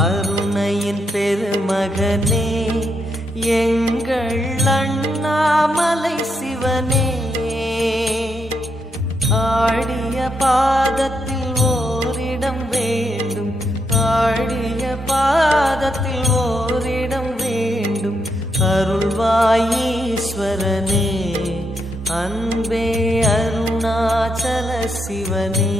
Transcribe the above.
அருணையின் பெருமகனே எங்கள் அண்ணாமலை சிவனே, ஆடிய பாதத்தில் ஓரிடம் வேண்டும், ஆடிய பாதத்தில் ஓரிடம் வேண்டும். அருள்வாயீஸ்வரனே, அன்பே அருணாச்சல சிவனே.